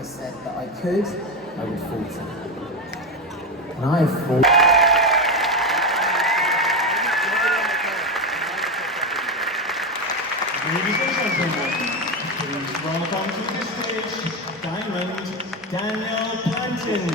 I said that I could, I would falter. And I have fallen. Ladies and gentlemen, please welcome to the stage, Diamond Daniel Plantin.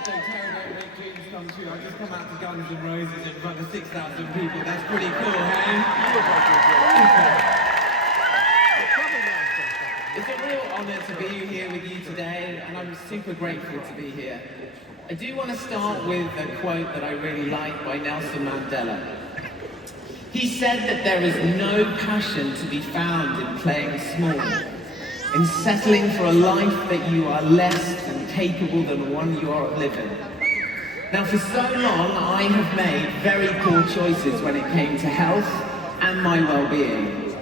dōTERRA don't make dreams come true. I just come out to Guns N' Roses in front of 6,000 people. That's pretty cool, hey? It's a real honor to be here with you today, and I'm super grateful to be here. I do want to start with a quote that I really like by Nelson Mandela. He said that there is no passion to be found in playing small, in settling for a life that you are less than capable than the one you are living. Now, for so long, I have made very poor choices when it came to health and my well-being.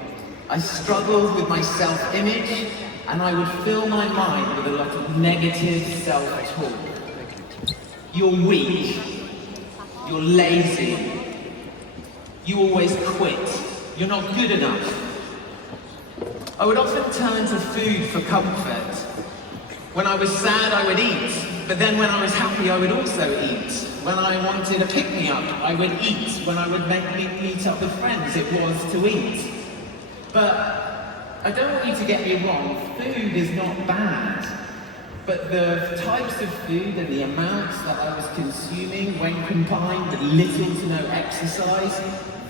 I struggled with my self-image, and I would fill my mind with a lot of negative self-talk. You're weak. You're lazy. You always quit. You're not good enough. I would often turn to food for comfort. When I was sad, I would eat, but then when I was happy, I would also eat. When I wanted a pick-me-up, I would eat. When I would meet up with friends, it was to eat. But I don't want you to get me wrong, food is not bad. But the types of food and the amounts that I was consuming when combined with little to no exercise,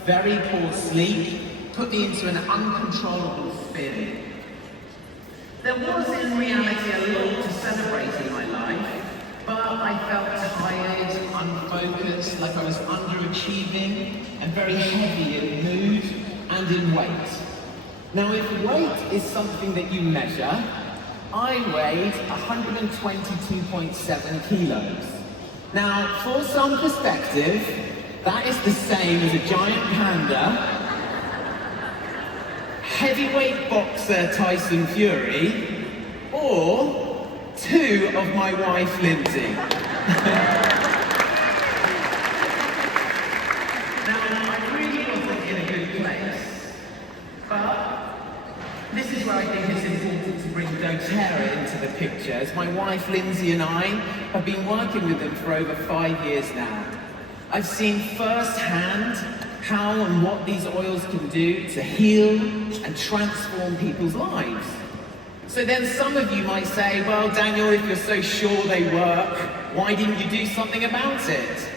very poor sleep, put me into an uncontrollable spin. There was in reality a lot to celebrate in my life, but I felt tired, unfocused, like I was underachieving, and very heavy in mood and in weight. Now, if weight is something that you measure, I weighed 122.7 kilos. Now, for some perspective, that is the same as a giant panda, heavyweight boxer Tyson Fury, or two of my wife Lindsay. Now, I really wasn't in a good place, but this is where I think it's important to bring dōTERRA into the picture, as my wife Lindsay and I have been working with them for over 5 years now. I've seen firsthand how and what these oils can do to heal and transform people's lives. So then some of you might say, well, Daniel, if you're so sure they work, why didn't you do something about it?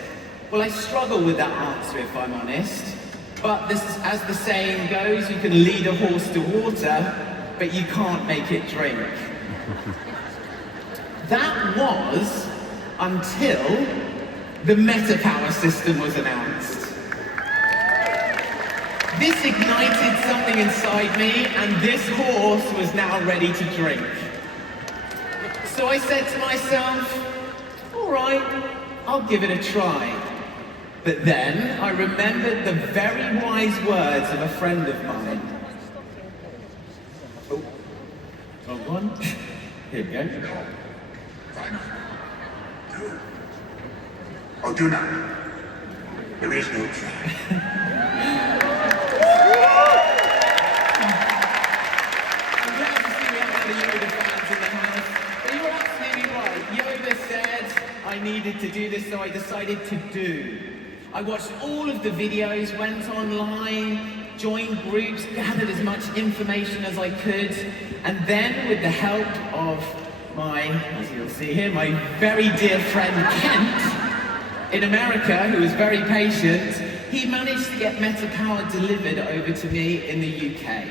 Well, I struggle with that answer, if I'm honest. But this, as the saying goes, you can lead a horse to water, but you can't make it drink. That was until the Metapower system was announced. This ignited something inside me, and this horse was now ready to drink. So I said to myself, all right, I'll give it a try. But then I remembered the very wise words of a friend of mine. Oh, wrong one. Here we go. Or do not. There is no try. I needed to do this, so I decided to do. I watched all of the videos, went online, joined groups, gathered as much information as I could, and then with the help of my, as you'll see here, my very dear friend Kent in America, who was very patient, he managed to get Metapower delivered over to me in the UK.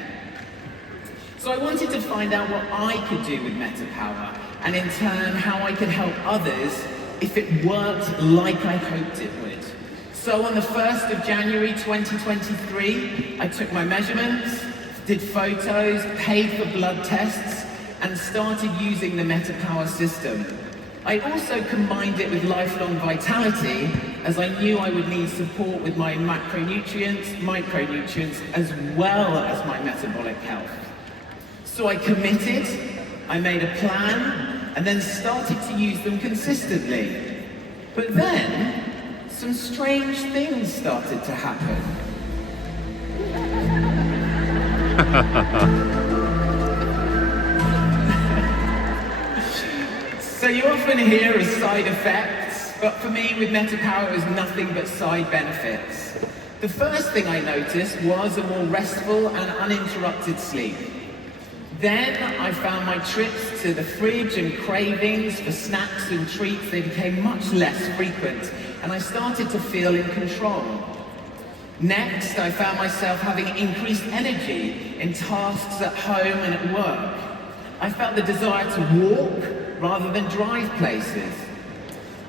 So I wanted to find out what I could do with Metapower, and in turn, how I could help others if it worked like I hoped it would. So on the 1st of January 2023, I took my measurements, did photos, paid for blood tests, and started using the Metapower system. I also combined it with lifelong vitality, as I knew I would need support with my macronutrients, micronutrients, as well as my metabolic health. So I committed, I made a plan, and then started to use them consistently. But then, some strange things started to happen. So you often hear of side effects, but for me with Metapower it was nothing but side benefits. The first thing I noticed was a more restful and uninterrupted sleep. Then I found my trips to the fridge and cravings for snacks and treats, they became much less frequent, and I started to feel in control. Next, I found myself having increased energy in tasks at home and at work. I felt the desire to walk rather than drive places.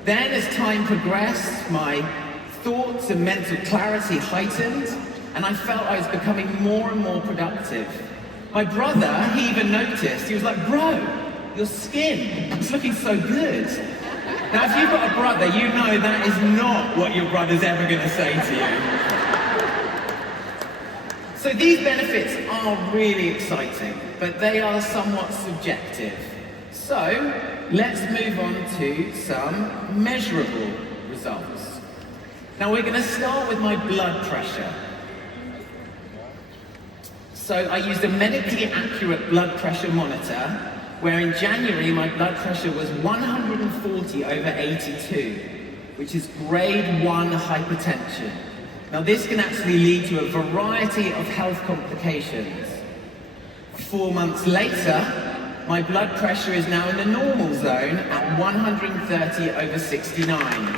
Then, as time progressed, my thoughts and mental clarity heightened, and I felt I was becoming more and more productive. My brother, he even noticed. He was like, "Bro, your skin is looking so good." Now, if you've got a brother, you know that is not what your brother's ever going to say to you. So these benefits are really exciting, but they are somewhat subjective. So let's move on to some measurable results. Now we're going to start with my blood pressure. So I used a medically accurate blood pressure monitor, where in January my blood pressure was 140/82, which is grade 1 hypertension. Now this can actually lead to a variety of health complications. 4 months later, my blood pressure is now in the normal zone at 130/69.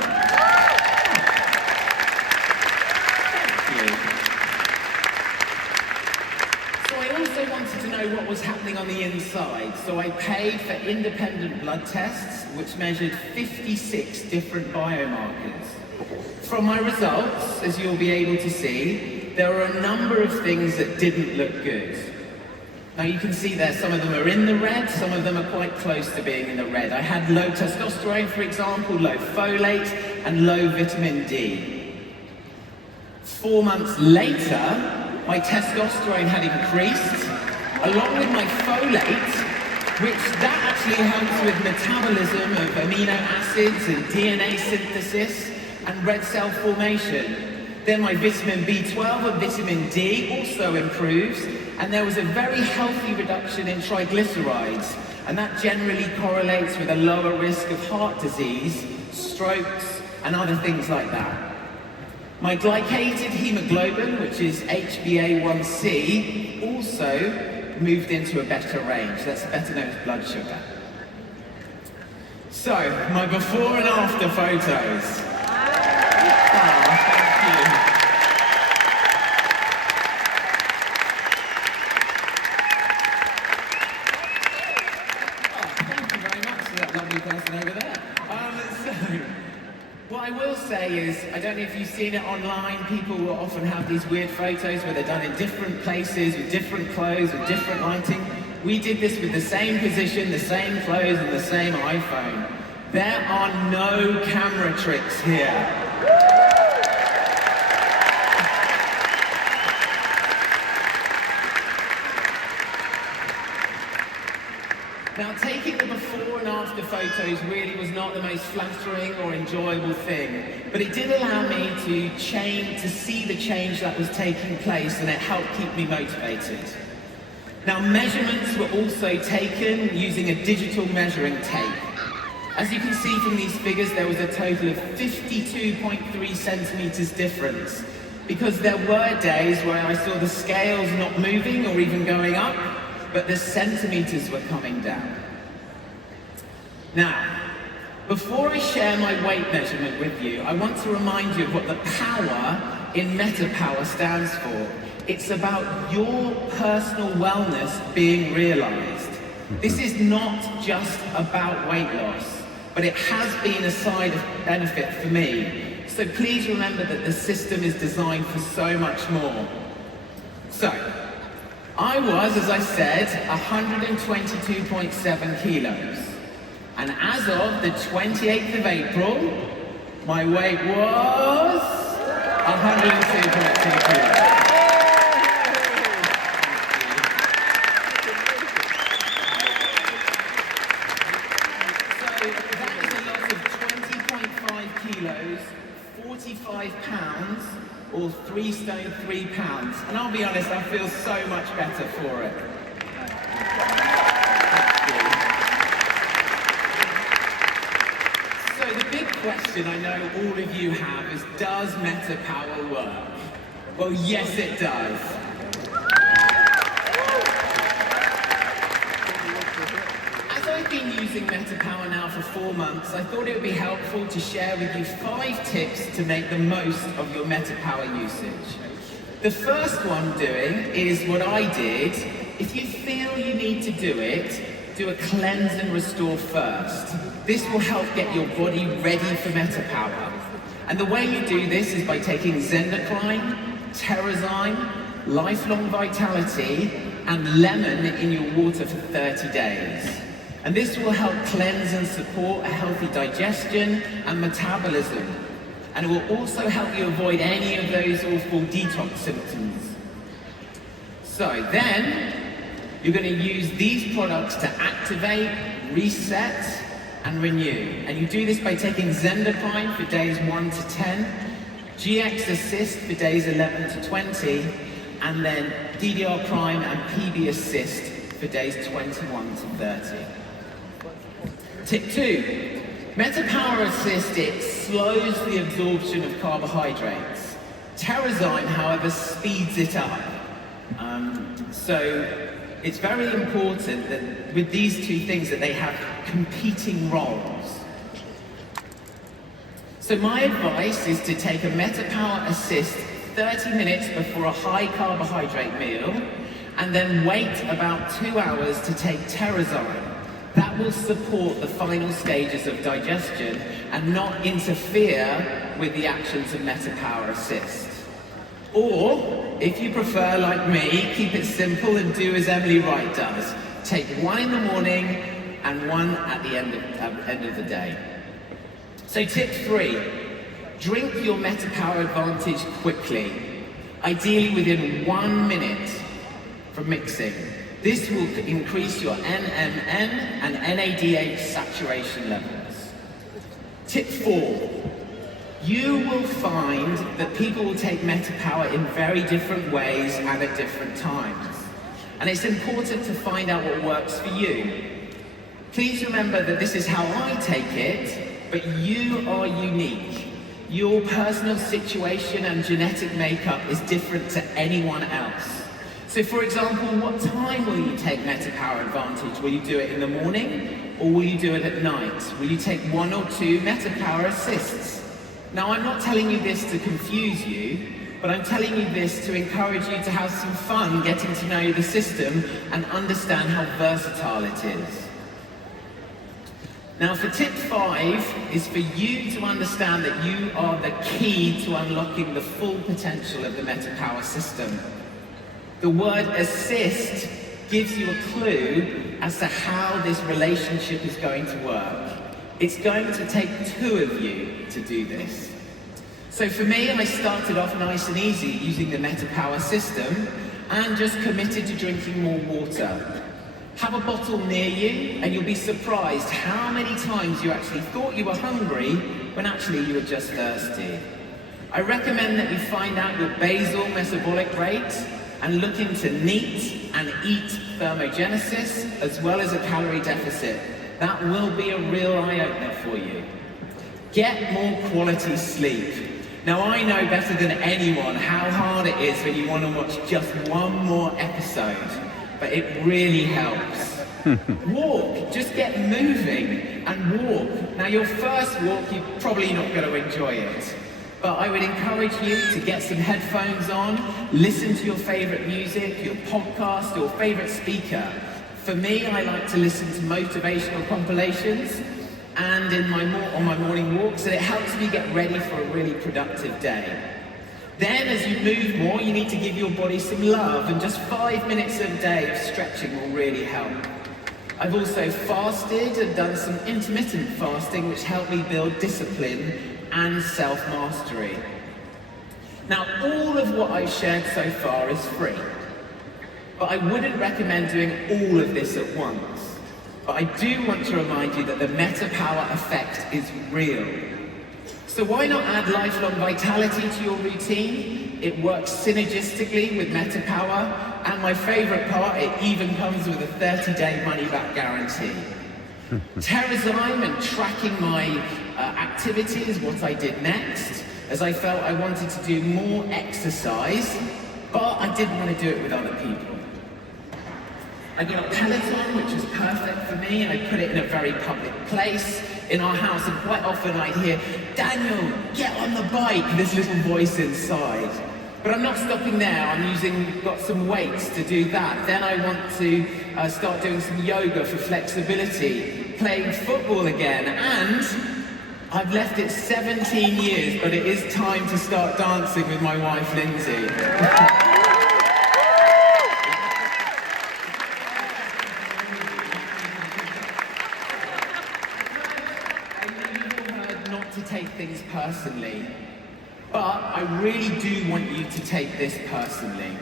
To know what was happening on the inside, so I paid for independent blood tests which measured 56 different biomarkers. From my results, as you'll be able to see, there are a number of things that didn't look good. Now you can see there, some of them are in the red, some of them are quite close to being in the red. I had low testosterone, for example, low folate, and low vitamin D. 4 months later, my testosterone had increased, along with my folate, which that actually helps with metabolism of amino acids and DNA synthesis and red cell formation. Then my vitamin B12 and vitamin D also improves, and there was a very healthy reduction in triglycerides, and that generally correlates with a lower risk of heart disease, strokes, and other things like that. My glycated hemoglobin, which is HbA1c, also moved into a better range. That's better known as blood sugar. So, my before and after photos. Oh, thank you. Oh, thank you very much to that lovely person over there. What I will say is, I don't know if you've seen it online, people will often have these weird photos where they're done in different places, with different clothes, with different lighting. We did this with the same position, the same clothes, and the same iPhone. There are no camera tricks here. Now, taking the before and after photos really was not the most flattering or enjoyable thing, but it did allow me to see the change that was taking place, and it helped keep me motivated. Now, measurements were also taken using a digital measuring tape. As you can see from these figures, there was a total of 52.3 centimeters difference, because there were days where I saw the scales not moving or even going up, but the centimeters were coming down. Now, before I share my weight measurement with you, I want to remind you of what the power in Metapower stands for. It's about your personal wellness being realized. This is not just about weight loss, but it has been a side benefit for me. So please remember that the system is designed for so much more. So, I was, as I said, 122.7 kilos. And as of the 28th of April, my weight was 102.2 kilos. So that is a loss of 20.5 kilos, 45 pounds, or 3 stone 3 pounds. And I'll be honest, I feel so much better for it. So the big question I know all of you have is, does Metapower work? Well, yes it does. As I've been using Metapower now for 4 months, I thought it would be helpful to share with you 5 tips to make the most of your Metapower usage. The first one doing is what I did. If you feel you need to do it, do a cleanse and restore first. This will help get your body ready for Metapower. And the way you do this is by taking Zendocrine, Terrazyme, Lifelong Vitality, and lemon in your water for 30 days. And this will help cleanse and support a healthy digestion and metabolism. And it will also help you avoid any of those awful detox symptoms. So then, you're going to use these products to activate, reset, and renew. And you do this by taking Zendocrine for days 1 to 10, GX Assist for days 11 to 20, and then DDR Prime and PB Assist for days 21 to 30. Tip 2, Metapower Assist, it slows the absorption of carbohydrates. Terrazyme, however, speeds it up. So it's very important that with these 2 things that they have competing roles. So my advice is to take a Metapower Assist 30 minutes before a high carbohydrate meal, and then wait about 2 hours to take Terrazyme. That will support the final stages of digestion and not interfere with the actions of Metapower Assist. Or, if you prefer, like me, keep it simple and do as Emily Wright does. Take 1 in the morning and 1 at the end of the day. So tip 3, drink your Metapower Advantage quickly, ideally within 1 minute from mixing. This will increase your NMN and NADH saturation levels. Tip 4, you will find that people will take Metapower in very different ways and at different times. And it's important to find out what works for you. Please remember that this is how I take it, but you are unique. Your personal situation and genetic makeup is different to anyone else. So for example, what time will you take Metapower Advantage? Will you do it in the morning, or will you do it at night? Will you take 1 or 2 Metapower Assists? Now, I'm not telling you this to confuse you, but I'm telling you this to encourage you to have some fun getting to know the system and understand how versatile it is. Now, for tip 5 is for you to understand that you are the key to unlocking the full potential of the Metapower system. The word assist gives you a clue as to how this relationship is going to work. It's going to take 2 of you to do this. So for me, I started off nice and easy using the Metapower system and just committed to drinking more water. Have a bottle near you and you'll be surprised how many times you actually thought you were hungry when actually you were just thirsty. I recommend that you find out your basal metabolic rate and look into NEAT and EAT thermogenesis as well as a calorie deficit. That will be a real eye-opener for you. Get more quality sleep. Now I know better than anyone how hard it is when you want to watch just 1 more episode, but it really helps. Walk, just get moving and walk. Now your first walk, you're probably not going to enjoy it, but I would encourage you to get some headphones on, listen to your favorite music, your podcast, your favorite speaker. For me, I like to listen to motivational compilations and on my morning walks, and it helps me get ready for a really productive day. Then as you move more, you need to give your body some love, and just 5 minutes a day of stretching will really help. I've also fasted and done some intermittent fasting, which helped me build discipline and self-mastery. Now, all of what I've shared so far is free, but I wouldn't recommend doing all of this at once. But I do want to remind you that the Metapower effect is real. So why not add lifelong vitality to your routine? It works synergistically with Metapower, and my favorite part, it even comes with a 30-day money-back guarantee. Terrazyme and tracking my activity is what I did next, as I felt I wanted to do more exercise, but I didn't want to do it with other people. I got a Peloton, which was perfect for me, and I put it in a very public place in our house, and quite often I'd hear, "Daniel, get on the bike," this little voice inside. But I'm not stopping there. Got some weights to do that. Then I want to start doing some yoga for flexibility, playing football again, and I've left it 17 years, but it is time to start dancing with my wife, Lindsay. To take things personally, but I really do want you to take this personally,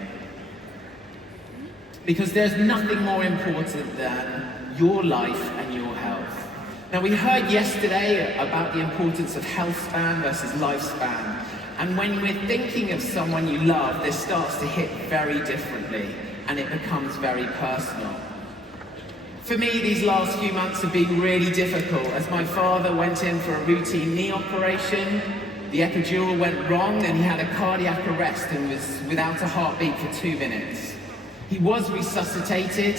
because there's nothing more important than your life and your health. Now, we heard yesterday about the importance of health span versus lifespan, and when we're thinking of someone you love, this starts to hit very differently, and it becomes very personal. For me, these last few months have been really difficult, as my father went in for a routine knee operation. The epidural went wrong and he had a cardiac arrest and was without a heartbeat for 2 minutes. He was resuscitated,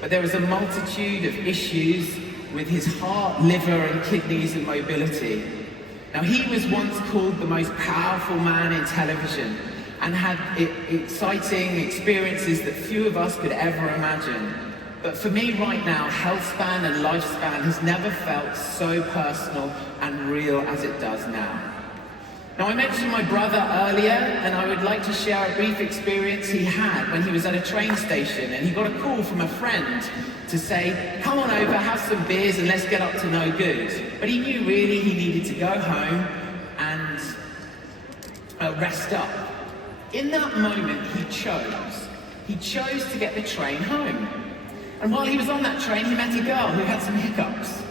but there was a multitude of issues with his heart, liver and kidneys and mobility. Now, he was once called the most powerful man in television and had exciting experiences that few of us could ever imagine. But for me right now, health span and lifespan has never felt so personal and real as it does now. Now, I mentioned my brother earlier, and I would like to share a brief experience he had when he was at a train station, and he got a call from a friend to say, "Come on over, have some beers, and let's get up to no good." But he knew really he needed to go home and rest up. In that moment, he chose to get the train home. And while he was on that train, he met a girl who had some hiccups.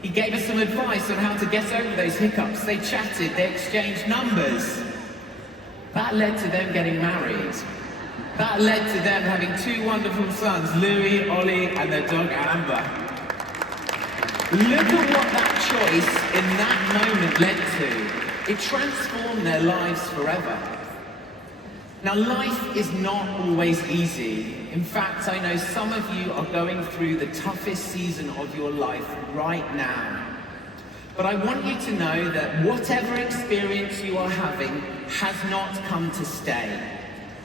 He gave her some advice on how to get over those hiccups. They chatted, they exchanged numbers. That led to them getting married. That led to them having 2 wonderful sons, Louis, Ollie, and their dog Amber. Look at what that choice in that moment led to. It transformed their lives forever. Now, life is not always easy. In fact, I know some of you are going through the toughest season of your life right now. But I want you to know that whatever experience you are having has not come to stay.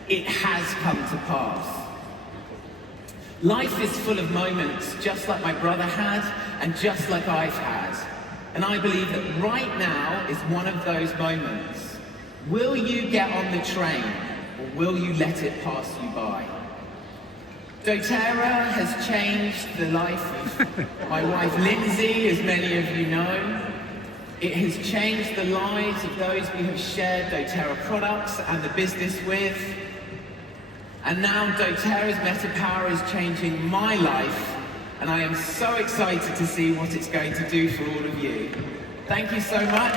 It has come to pass. Life is full of moments just like my brother had and just like I've had. And I believe that right now is one of those moments. Will you get on the train? Or will you let it pass you by? dōTERRA has changed the life of my wife Lindsay, as many of you know. It has changed the lives of those we have shared dōTERRA products and the business with. And now dōTERRA's Metapower is changing my life, and I am so excited to see what it's going to do for all of you. Thank you so much.